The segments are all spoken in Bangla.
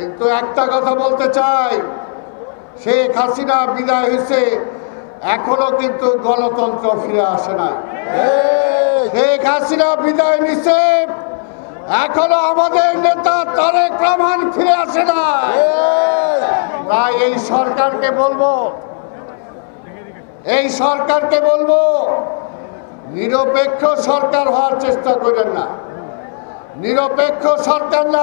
কিন্তু একটা কথা বলতে চাই, শেখ হাসিনা বিদায় হয়েছে, এখনো কিন্তু গণতন্ত্র ফিরে আসে না। শেখ হাসিনা বিদায় নিছে, এখনো আমাদের নেতা তারেক রহমান ফিরে আসে না। তাই এই সরকারকে বলবো নিরপেক্ষ সরকার হওয়ার চেষ্টা করেন না। নিরপেক্ষ সরকার না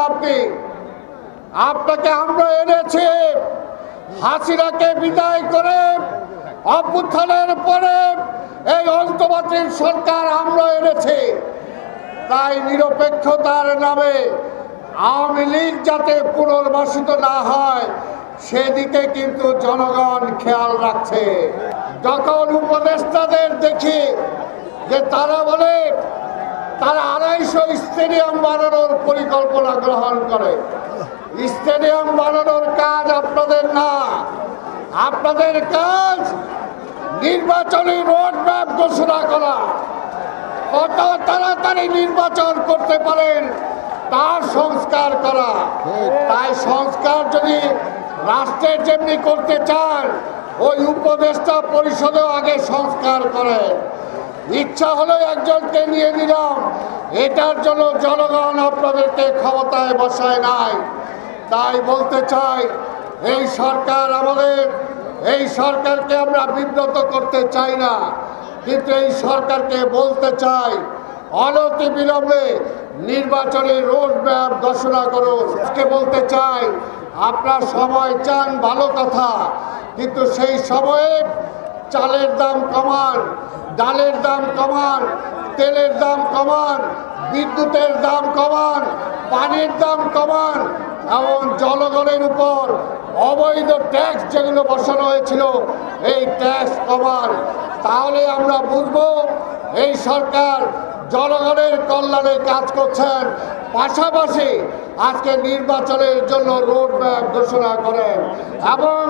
আপনাকে আমরা এনেছি হাসিনাকে বিদায় করে অভ্যুত্থানের পরে এই অন্তর্বর্তীর সরকার আমরা এনেছি। তাই নিরপেক্ষতার নামে আওয়ামী লীগ যাতে পুনর্বাসিত না হয় সেদিকে কিন্তু জনগণ খেয়াল রাখছে। যখন উপদেষ্টাদের দেখি যে তারা বলে তারা 250 স্টেডিয়াম বানানোর পরিকল্পনা গ্রহণ করে, স্টেডিয়াম বানানোর কাজ আপনাদের না, আপনাদের কাজ নির্বাচনী রোডম্যাপ ঘোষণা করা, কত তাড়াতাড়ি নির্বাচন করতে পারেন তার সংস্কার করা। তাই সংস্কার যদি রাষ্ট্রের যেমনি করতে চান ওই উপদেষ্টা পরিষদেও আগে সংস্কার করে। ইচ্ছা হলে একজনকে নিয়ে নিলাম, এটার জন্য জনগণ আপনাদেরকে ক্ষমতায় বসায় নাই। তাই বলতে চাই এই সরকারকে আমরা বিব্রত করতে চাই না, কিন্তু এই সরকারকে বলতে চাই অনতিবিলম্বে নির্বাচনী রোডম্যাপ ঘোষণা করুন। বলতে চাই আপনার সময় চান ভালো কথা, কিন্তু সেই সময়ে চালের দাম কমান, ডালের দাম কমান, তেলের দাম কমান, বিদ্যুতের দাম কমান, পানির দাম কমান এবং জনগণের উপর অবৈধ ট্যাক্স যেগুলো বসানো হয়েছিল এই ট্যাক্স কমান। তাহলে আমরা বুঝবো এই সরকার জনগণের কল্যাণে কাজ করছেন, পাশাপাশি আজকে নির্বাচনের জন্য রোডম্যাপ ঘোষণা করেন এবং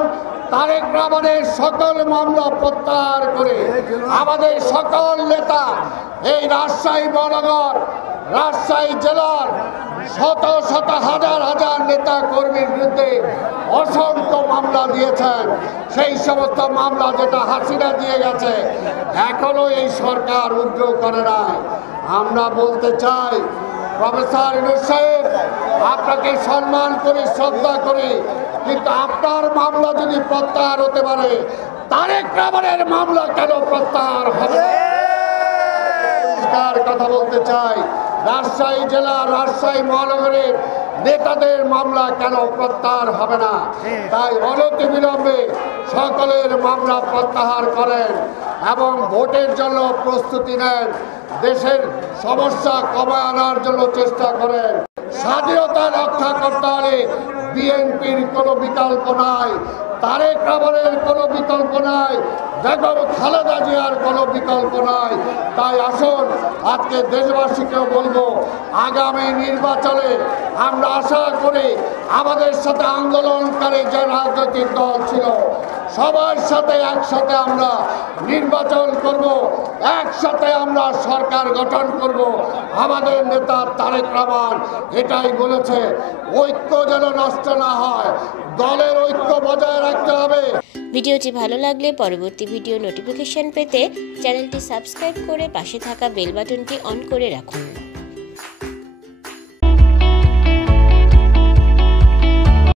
তারেক রহমানের সকল মামলা প্রত্যাহার করে আমাদের সকল নেতা এই রাজশাহী মহানগর, রাজশাহী জেলার শত শত হাজার হাজার নেতা কর্মীর বিরুদ্ধে অসংখ্য মামলা দিয়েছেন। সেই সমস্ত মামলা যেটা হাসিনা দিয়ে গেছে এখনো এই সরকার উদ্র করে নাই। আমরা বলতে চাই প্রফেসর ইউনূস সাহেব, আপনাকে সম্মান করি, শ্রদ্ধা করি, কিন্তু আপনার মামলা যদি প্রত্যাহার হতে পারে তারেক রহমানের মামলা কেন প্রত্যাহার হবে? কথা বলতে চাই, রাজশাহী জেলা, রাজশাহী মহানগরের নেতাদের মামলা কেন প্রত্যাহার হবে না? তাই অনতিবিলম্বে সকলের মামলা প্রত্যাহার করেন এবং ভোটের জন্য প্রস্তুতি নেন, দেশের সমস্যা কমায় আনার জন্য চেষ্টা করেন। স্বাধীনতা রক্ষা করতে হলে বিএনপির কোনো বিকল্প নাই, তারেক রহমানের কোনো বিকল্প নাই, বেগম খালেদা জিয়ার কোনো বিকল্প নাই। তাই আসুন আজকে দেশবাসীকেও বলবো আগামী নির্বাচনে আমরা আশা করি আমাদের সাথে আন্দোলনকারী যে রাজনৈতিক দল ছিল সবার সাথে একসাথে আমরা নির্বাচন করব, একসাথে আমরা সরকার গঠন করব। আমাদের নেতা তারেক রহমান এটাই বলেছে, ঐক্য যেন নষ্ট না হয়, দলের ঐক্য বজায় রাখতে হবে। ভিডিওটি ভালো লাগলে পরবর্তী ভিডিও নোটিফিকেশন পেতে চ্যানেলটি সাবস্ক্রাইব করে পাশে থাকা বেল বাটনটি অন করে রাখুন।